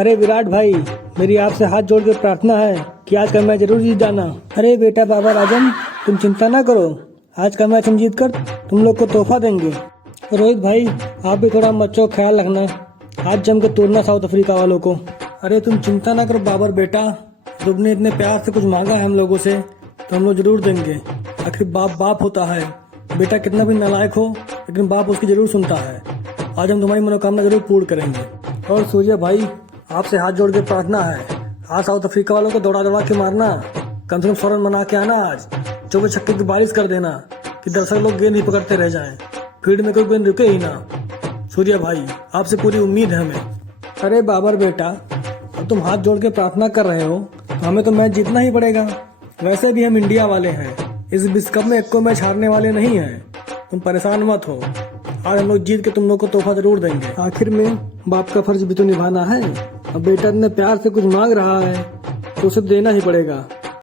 अरे विराट भाई, मेरी आपसे हाथ जोड़ के प्रार्थना है कि आज का मैच जरूर जीत जाना। अरे बेटा बाबर आजम, तुम चिंता ना करो, आज का मैच हम जीत कर तुम लोग को तोहफा देंगे। रोहित भाई, आप भी थोड़ा बच्चों का ख्याल रखना, आज जम के तोड़ना साउथ अफ्रीका वालों को। अरे तुम चिंता ना करो बाबर बेटा, तुमने इतने प्यार से कुछ मांगा है हम लोगों से तो हम लोग जरूर देंगे। आखिर बाप बाप होता है, बेटा कितना भी नालायक हो लेकिन बाप उसकी जरूर सुनता है। आज हम तुम्हारी मनोकामना जरूर पूर्ण करेंगे। और सूर्य भाई, आपसे हाथ जोड़ के प्रार्थना है, आज साउथ अफ्रीका वालों को दौड़ा दौड़ा के मारना, कम से कम 100 रन बना के आना, आज 24 छक्के की बारिश कर देना कि दर्शक लोग गेंद ही पकड़ते रह जाएं, फील्ड में कोई गेंद रुके ही ना। सूर्य भाई, आपसे पूरी उम्मीद है हमें। अरे बाबर बेटा, अब तुम हाथ जोड़ के प्रार्थना कर रहे हो तो हमें तो मैच जीतना ही पड़ेगा। वैसे भी हम इंडिया वाले हैं, इस विश्व कप में एक को मैच हारने वाले नहीं हैं। तुम परेशान मत हो, आज हम लोग जीत के तुम लोग को तोहफा जरूर देंगे। आखिर में बाप का फर्ज भी तो निभाना है। अब बेटा इतने प्यार से कुछ मांग रहा है तो उसे देना ही पड़ेगा।